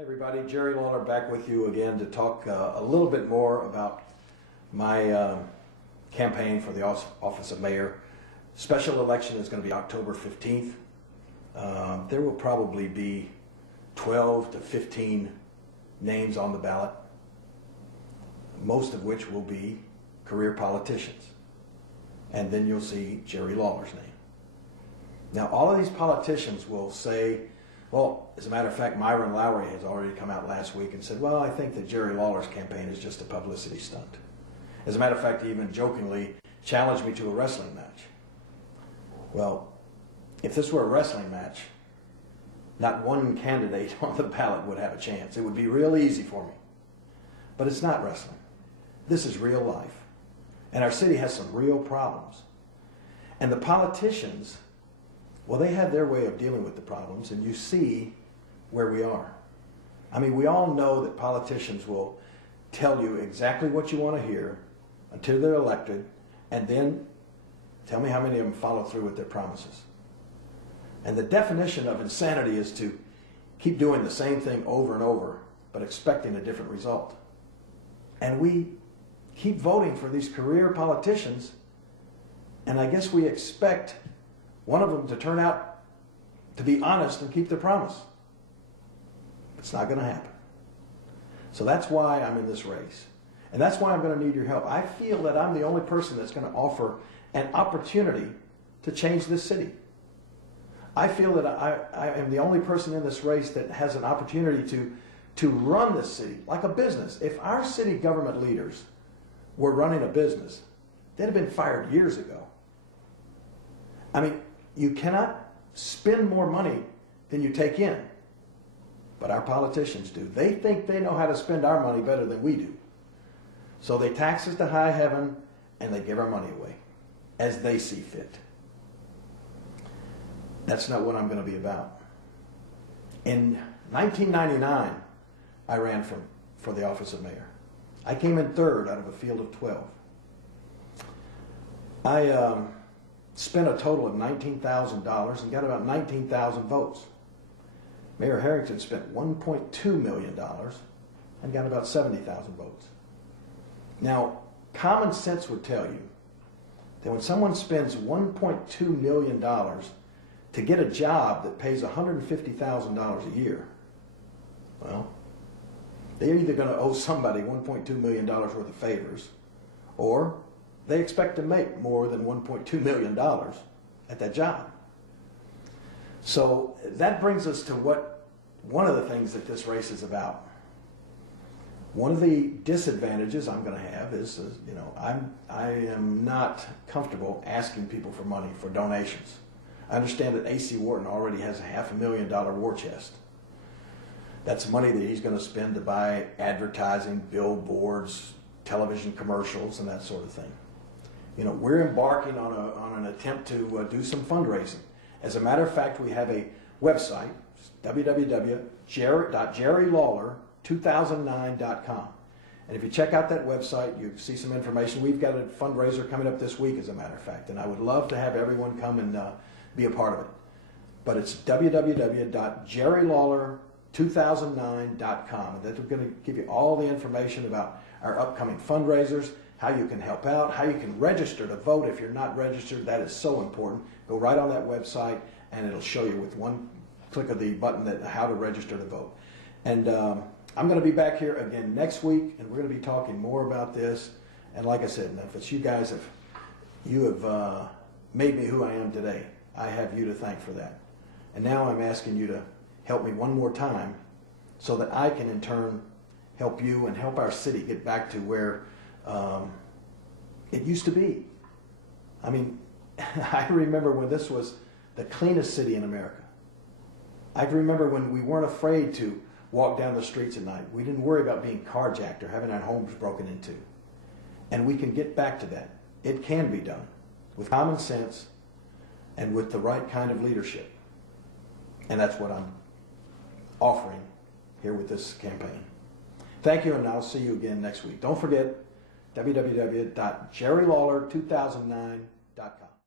Hey everybody, Jerry Lawler back with you again to talk a little bit more about my campaign for the office of mayor. Special election is going to be October 15th. There will probably be 12 to 15 names on the ballot, most of which will be career politicians. And then you'll see Jerry Lawler's name. Now all of these politicians will say, well, as a matter of fact, Myron Lowry has already come out last week and said, well, I think that Jerry Lawler's campaign is just a publicity stunt. As a matter of fact, he even jokingly challenged me to a wrestling match. Well, if this were a wrestling match, not one candidate on the ballot would have a chance. It would be real easy for me. But it's not wrestling. This is real life. And our city has some real problems. And the politicians, well, they have their way of dealing with the problems, and you see where we are. I mean, we all know that politicians will tell you exactly what you want to hear until they're elected, and then tell me how many of them follow through with their promises. And the definition of insanity is to keep doing the same thing over and over, but expecting a different result. And we keep voting for these career politicians, and I guess we expect one of them to turn out to be honest and keep their promise. It's not going to happen. So that's why I'm in this race. And that's why I'm going to need your help. I feel that I'm the only person that's going to offer an opportunity to change this city. I feel that I am the only person in this race that has an opportunity to run this city like a business. If our city government leaders were running a business, they'd have been fired years ago. I mean, you cannot spend more money than you take in. But our politicians do. They think they know how to spend our money better than we do. So they tax us to high heaven and they give our money away as they see fit. That's not what I'm going to be about. In 1999, I ran for the office of mayor. I came in third out of a field of 12. I spent a total of $19,000 and got about 19,000 votes. Mayor Harrington spent $1.2 million and got about 70,000 votes. Now, common sense would tell you that when someone spends $1.2 million to get a job that pays $150,000 a year, well, they're either going to owe somebody $1.2 million worth of favors, or they expect to make more than $1.2 million at that job. So that brings us to one of the things that this race is about. One of the disadvantages I'm going to have is, I am not comfortable asking people for money, for donations. I understand that A.C. Wharton already has a $500,000 war chest. That's money that he's going to spend to buy advertising, billboards, television commercials, and that sort of thing. We're embarking on an attempt to do some fundraising. As a matter of fact, we have a website, www.jerrylawler2009.com. And if you check out that website, you see some information. We've got a fundraiser coming up this week, as a matter of fact, and I would love to have everyone come and be a part of it. But it's www.jerrylawler2009.com, and that's going to give you all the information about our upcoming fundraisers, how you can help out, how you can register to vote. If you're not registered, that is so important. Go right on that website, and it'll show you with one click of the button how to register to vote. And I'm going to be back here again next week, and we're going to be talking more about this. And like I said, if it's you guys, you have made me who I am today, I have you to thank for that. And now I'm asking you to help me one more time so that I can in turn help you and help our city get back to where it used to be. I mean, I remember when this was the cleanest city in America. I remember when we weren't afraid to walk down the streets at night. We didn't worry about being carjacked or having our homes broken into. And we can get back to that. It can be done with common sense and with the right kind of leadership. And that's what I'm offering here with this campaign. Thank you, and I'll see you again next week. Don't forget, www.jerrylawler2009.com.